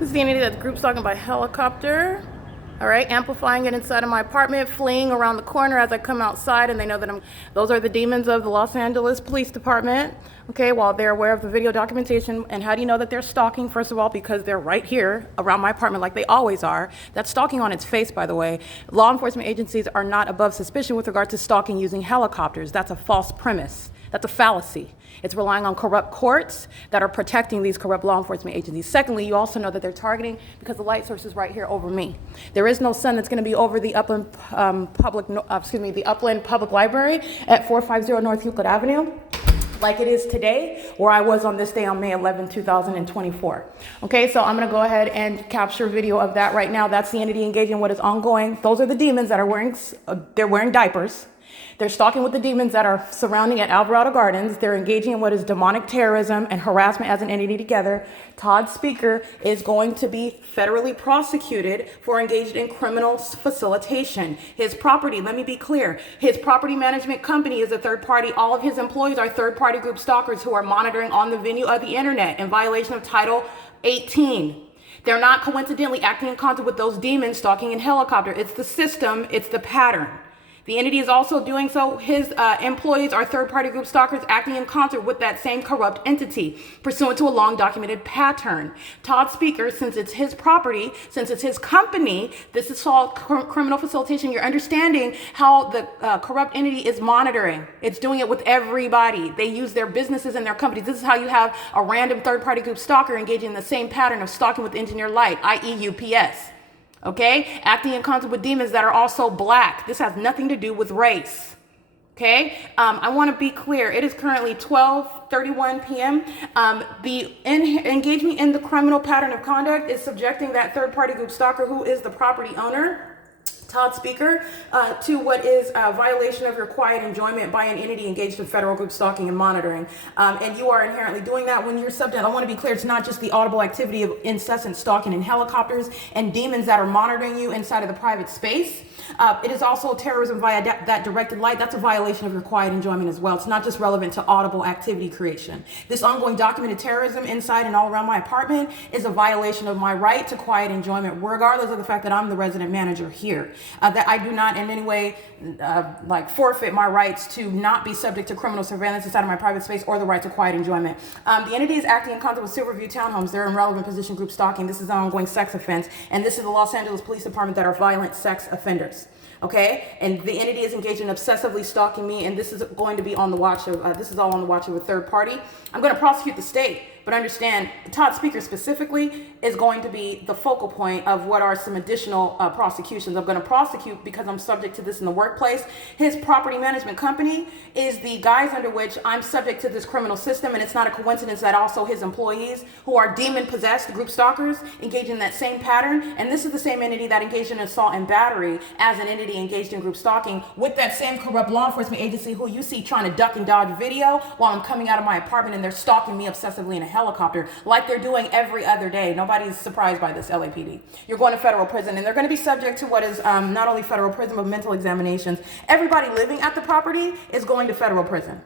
This is the entity that's group stalking by helicopter. All right, amplifying it inside of my apartment, fleeing around the corner as I come outside, and they know that those are the demons of the Los Angeles Police Department, okay, while they're aware of the video documentation. And how do you know that they're stalking? First of all, because they're right here around my apartment like they always are. That's stalking on its face, by the way. Law enforcement agencies are not above suspicion with regard to stalking using helicopters. That's a false premise. That's a fallacy. It's relying on corrupt courts that are protecting these corrupt law enforcement agencies. Secondly, you also know that they're targeting because the light source is right here over me. There is no sun that's going to be over the Upland Public Library at 450 North Euclid Avenue, like it is today, where I was on this day on May 11, 2024. Okay, so I'm gonna go ahead and capture video of that right now. That's the entity engaging what is ongoing. Those are the demons that are wearing diapers. They're stalking with the demons that are surrounding at Alvarado Gardens. They're engaging in what is demonic terrorism and harassment as an entity together. Todd Speaker is going to be federally prosecuted for engaged in criminal facilitation. His property, let me be clear, his property management company is a third party. All of his employees are third party group stalkers who are monitoring on the venue of the internet in violation of Title 18. They're not coincidentally acting in concert with those demons stalking in helicopter. It's the system, it's the pattern. The entity is also doing so. His employees are third-party group stalkers acting in concert with that same corrupt entity, pursuant to a long documented pattern. Todd Speaker, since it's his property, since it's his company, this is called criminal facilitation. You're understanding how the corrupt entity is monitoring. It's doing it with everybody. They use their businesses and their companies. This is how you have a random third-party group stalker engaging in the same pattern of stalking with Engineer Light, i.e. UPS. Okay, acting in concert with demons that are also black. This has nothing to do with race. Okay, I want to be clear. It is currently 12:31 p.m. The engagement in the criminal pattern of conduct is subjecting that third-party group stalker, who is the property owner, Todd Speaker, to what is a violation of your quiet enjoyment by an entity engaged in federal group stalking and monitoring. And you are inherently doing that when you're subject. I want to be clear, it's not just the audible activity of incessant stalking in helicopters and demons that are monitoring you inside of the private space. It is also terrorism via that directed light. That's a violation of your quiet enjoyment as well. It's not just relevant to audible activity creation. This ongoing documented terrorism inside and all around my apartment is a violation of my right to quiet enjoyment, regardless of the fact that I'm the resident manager here. That I do not in any way forfeit my rights to not be subject to criminal surveillance inside of my private space or the right to quiet enjoyment. The entity is acting in concert with Silverview Townhomes. They're in relevant position group stalking. This is an ongoing sex offense. And this is the Los Angeles Police Department that are violent sex offenders. Okay, and the entity is engaged in obsessively stalking me, and this is going to be on the watch of, this is all on the watch of a third party. I'm going to prosecute the state, but understand Todd Speaker specifically is going to be the focal point of what are some additional prosecutions. I'm going to prosecute because I'm subject to this in the workplace. His property management company is the guise under which I'm subject to this criminal system, and it's not a coincidence that also his employees, who are demon-possessed group stalkers, engage in that same pattern. And this is the same entity that engaged in assault and battery as an entity engaged in group stalking with that same corrupt law enforcement agency who you see trying to duck and dodge video while I'm coming out of my apartment and they're stalking me obsessively in a helicopter like they're doing every other day. Nobody's surprised by this, LAPD. You're going to federal prison, and they're going to be subject to what is not only federal prison but mental examinations. Everybody living at the property is going to federal prison.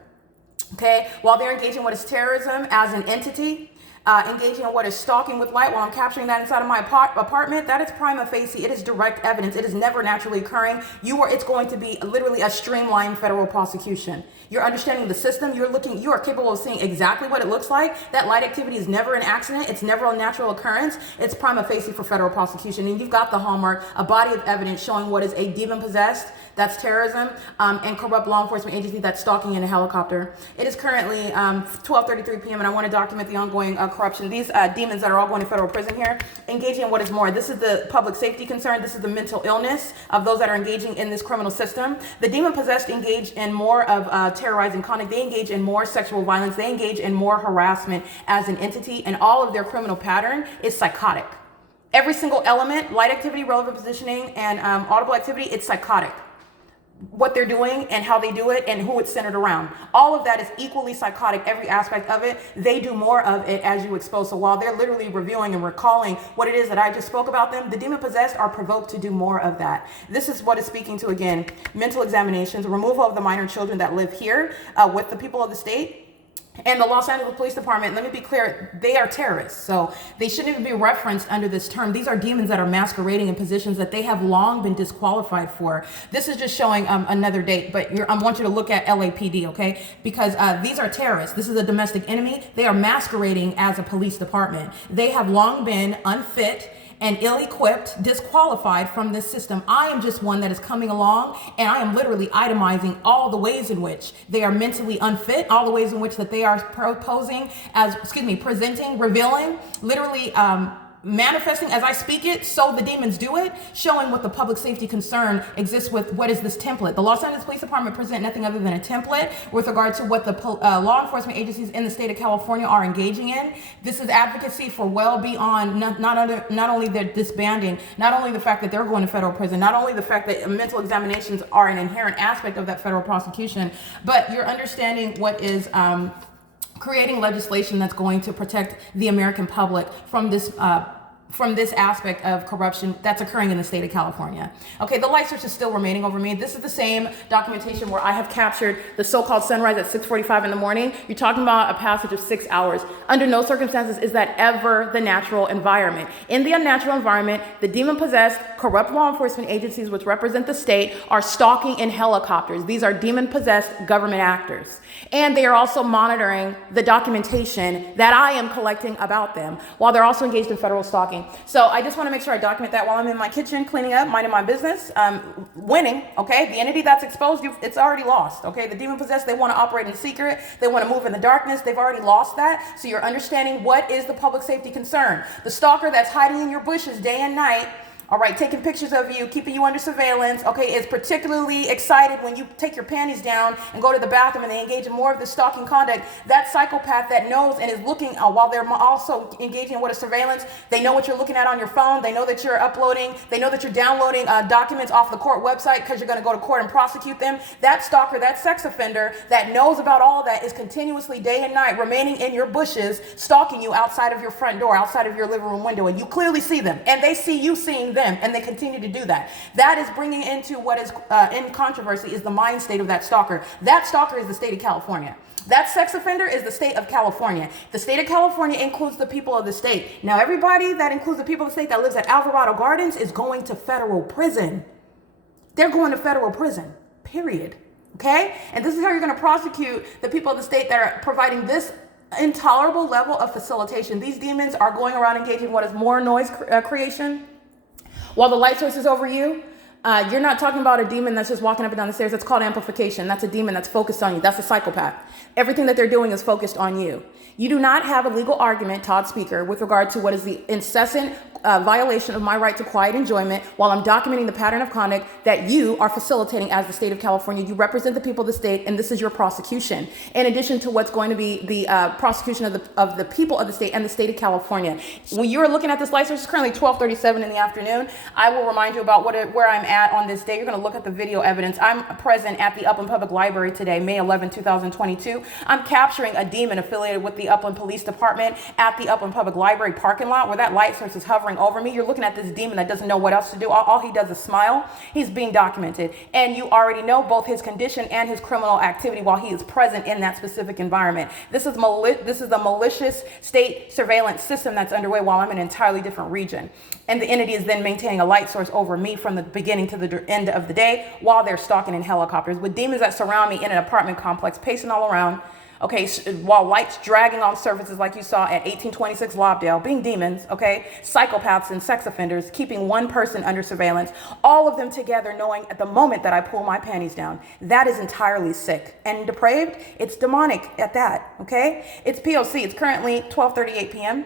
Okay, while they're engaging in what is terrorism as an entity, engaging in what is stalking with light while I'm capturing that inside of my apartment, that is prima facie. It is direct evidence. It is never naturally occurring. It's going to be literally a streamlined federal prosecution. You're understanding the system. You are capable of seeing exactly what it looks like. That light activity is never an accident. It's never a natural occurrence. It's prima facie for federal prosecution. And you've got the hallmark, a body of evidence showing what is a demon-possessed, that's terrorism, and corrupt law enforcement agency that's stalking in a helicopter. It is currently 12:33 p.m. and I want to document the ongoing corruption. These demons that are all going to federal prison here, engaging in what is more. This is the public safety concern. This is the mental illness of those that are engaging in this criminal system. The demon-possessed engage in more of terrorizing conduct. They engage in more sexual violence. They engage in more harassment as an entity, and all of their criminal pattern is psychotic. Every single element, light activity, relevant positioning, and audible activity, it's psychotic. What they're doing and how they do it and who it's centered around. All of that is equally psychotic, every aspect of it. They do more of it as you expose. So while they're literally reviewing and recalling what it is that I just spoke about them, the demon-possessed are provoked to do more of that. This is what is speaking to, again, mental examinations, removal of the minor children that live here with the people of the state, And the Los Angeles Police Department, let me be clear, they are terrorists. So they shouldn't even be referenced under this term. These are demons that are masquerading in positions that they have long been disqualified for. This is just showing another date, but I want you to look at LAPD, okay? Because these are terrorists. This is a domestic enemy. They are masquerading as a police department. They have long been unfit and ill-equipped, disqualified from this system. I am just one that is coming along, and I am literally itemizing all the ways in which they are mentally unfit, all the ways in which that they are presenting, revealing, literally manifesting as I speak it, so the demons do it, showing what the public safety concern exists with. What is this template? The Los Angeles Police Department present nothing other than a template with regard to what the law enforcement agencies in the state of California are engaging in. This is advocacy for well beyond not only their disbanding, not only the fact that they're going to federal prison, not only the fact that mental examinations are an inherent aspect of that federal prosecution, but you're understanding what is creating legislation that's going to protect the American public from this aspect of corruption that's occurring in the state of California. Okay, the light source is still remaining over me. This is the same documentation where I have captured the so-called sunrise at 6:45 in the morning. You're talking about a passage of 6 hours. Under no circumstances is that ever the natural environment. In the unnatural environment, the demon-possessed, corrupt law enforcement agencies which represent the state are stalking in helicopters. These are demon-possessed government actors. And they are also monitoring the documentation that I am collecting about them while they're also engaged in federal stalking. So I just want to make sure I document that while I'm in my kitchen cleaning up, minding my business, winning, okay? The entity that's exposed, it's already lost, okay? The demon-possessed, they want to operate in secret. They want to move in the darkness. They've already lost that. So you're understanding what is the public safety concern. The stalker that's hiding in your bushes day and night, all right, taking pictures of you, keeping you under surveillance, okay, is particularly excited when you take your panties down and go to the bathroom and they engage in more of the stalking conduct. That psychopath that knows and is looking, while they're also engaging in what is surveillance, they know what you're looking at on your phone, they know that you're uploading, they know that you're downloading documents off the court website because you're going to go to court and prosecute them. That stalker, that sex offender that knows about all of that is continuously day and night remaining in your bushes, stalking you outside of your front door, outside of your living room window, and you clearly see them, and they see you seeing them, and they continue to do that. That is bringing into what is in controversy is the mind state of that stalker. That stalker is the state of California. That sex offender is the state of California. The state of California includes the people of the state. Now, everybody that includes the people of the state that lives at Alvarado Gardens is going to federal prison. They're going to federal prison, period. Okay? And this is how you're going to prosecute the people of the state that are providing this intolerable level of facilitation. These demons are going around engaging in what is more noise creation. While the light source is over you, you're not talking about a demon that's just walking up and down the stairs. That's called amplification. That's a demon that's focused on you. That's a psychopath. Everything that they're doing is focused on you. You do not have a legal argument, Todd Speaker, with regard to what is the incessant violation of my right to quiet enjoyment while I'm documenting the pattern of conduct that you are facilitating as the state of California. You represent the people of the state, and this is your prosecution. In addition to what's going to be the prosecution of the people of the state and the state of California. When you're looking at this light source, it's currently 12:37 in the afternoon. I will remind you about where I'm at on this day. You're going to look at the video evidence. I'm present at the Upland Public Library today, May 11, 2022. I'm capturing a demon affiliated with the Upland Police Department at the Upland Public Library parking lot where that light source is hovering over me. You're looking at this demon that doesn't know what else to do. All he does is smile. He's being documented. And you already know both his condition and his criminal activity while he is present in that specific environment. This is the malicious state surveillance system that's underway while I'm in an entirely different region. And the entity is then maintaining a light source over me from the beginning to the end of the day while they're stalking in helicopters with demons that surround me in an apartment complex, pacing all around. Okay, while lights dragging on surfaces like you saw at 1826 Lobdell, being demons, okay, psychopaths and sex offenders, keeping one person under surveillance, all of them together knowing at the moment that I pull my panties down. That is entirely sick and depraved. It's demonic at that, okay? It's P.O.C. It's currently 12:38 p.m.